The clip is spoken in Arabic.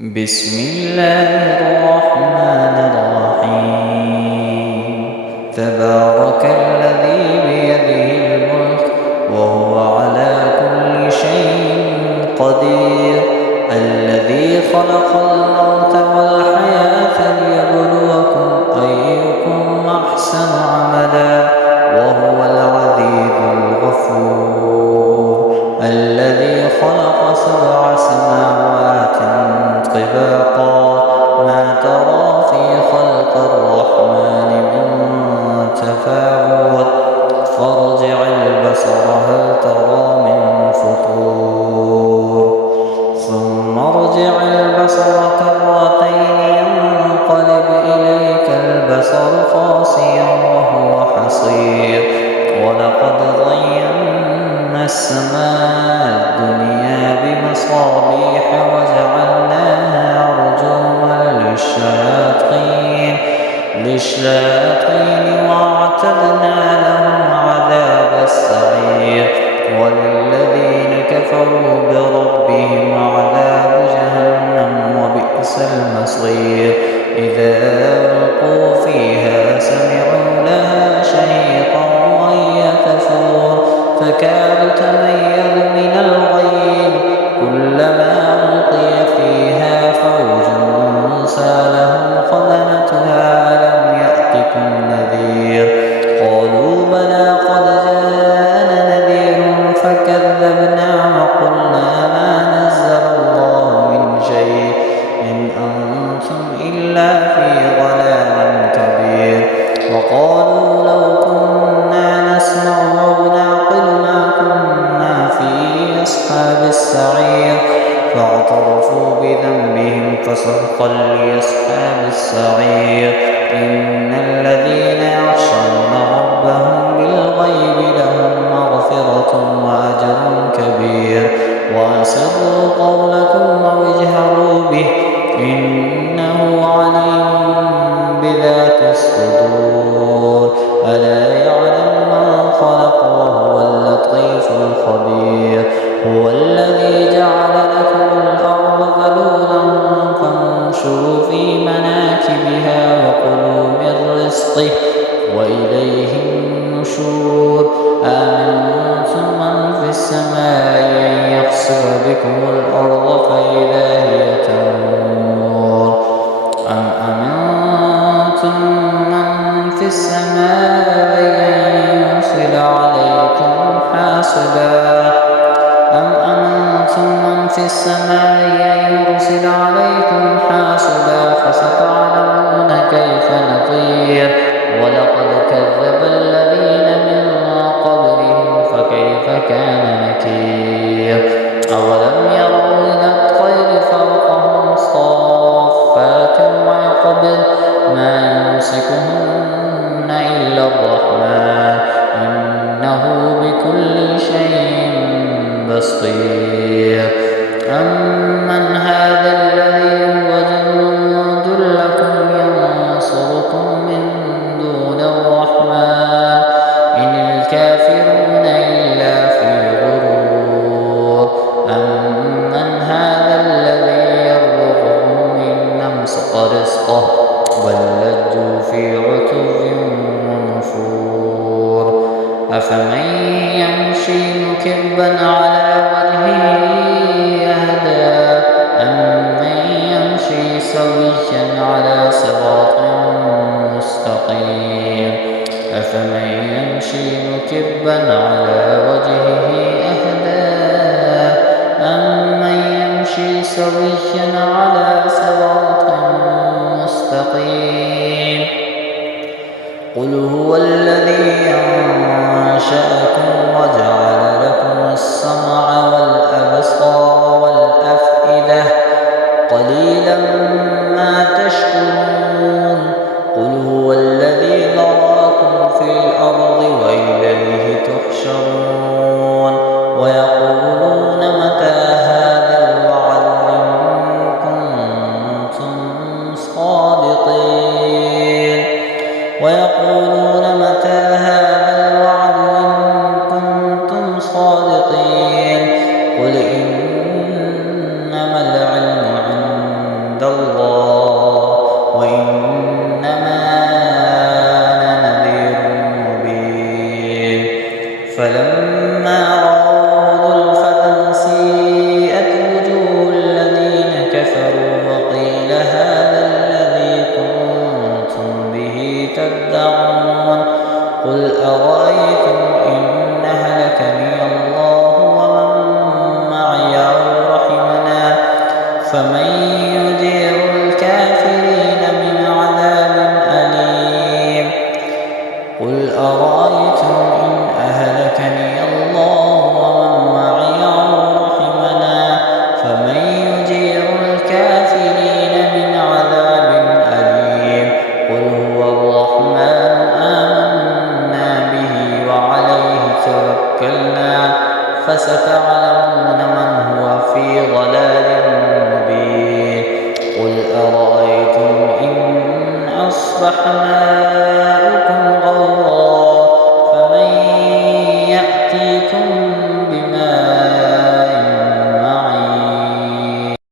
بسم الله الرحمن الرحيم. تبارك الذي بيده الملك وهو على كل شيء قدير. الذي خلق الموت والحياة ليبلوكم أيكم أحسن عملا وهو العزيز الغفور. الذي خلق 7 سماوات طباقا ما ترى في خلق الرحمن من تفاوت فارجع البصر هل ترى من فطور ثم ارجع البصر كرتين ينقلب إليك البصر خاسئا وهو حصير. ولقد زينا السماء الدنيا بمصابيح وجعلناها رجوما للشياطين واعتدنا لهم عذاب السعير. وللذين كفروا بربهم عذاب جهنم وبئس المصير. إذا ألقوا فيها سمعوا لها شهيقا وهي تفور تكاد تميز من الغيظ كلما ألقي فيها فوج سألهم خزنتها ألم يأتكم نذير قالوا بلى قد جاءنا نذير فكذبنا وقلنا ما نزل الله من شيء إن أنتم إلا في ضلال كبير. وقالوا لو كنا نسمع أو نعقل ما كنا في أصحاب السعير فاعترفوا بذنبهم فسحقا لأصحاب السعير. إن الذين يخشون ربهم بالغيب لهم مغفرة وأجر كبير. وأسروا قولكم أو اجهروا به إنه عليم بذات الصدور. ألا يعلم من خلق وهو اللطيف الخبير. هو الذي جعل لكم الأرض ذلولا فامشوا في مناكبها وكلوا من رزقه وإليه النشور. آمنتم من في السماء أن يخسف بكم الأرض فإذا هي تمور أم أمنتم من في السماء أن يرسل عليكم حاصبا فستعلمون كيف نذير. ولقد كذب الذين من قبلهم فكيف كان نكير. أولم يروا إلى الطير فوقهم صافات ويقبضن ما يمسكهن إلا الرحمن إنه بكل شيء بصير. أمن هذا الذي هو جند لكم ينصركم من دون الرحمن إن الكافرون إلا في غرور. أمن هذا الذي يرزقكم إن أمسك رزقه بل لجوا في عتو ونفور. أفمن يمشي مكبا على وجهه أهدى أمن يمشي سويا على صراط مستقيم. أفمن يمشي مكبا على وجهه أهدى أمن يمشي سويا على صراط مستقيم. قل هو الذي أنشأكم وجعل لكم السمع والأبصار والأفئدة قليلا ما تشكرون. قل هو الذي ذراكم في الأرض وإليه تحشرون. ويقولون متى هذا الوعد إن كنتم صادقين. ويقولون متى هذا الوعد إن كنتم صادقين. قل إنما العلم فمن يجير الكافرين من عذاب أليم قل أرأيتم إن أهلكني الله ومن معي أو رحمنا فمن يجير الكافرين من عذاب أليم قل هو الرحمن آمنا به وعليه توكلنا فستعلمون من هو في ضلال مبين قل أرأيتم إن أصبح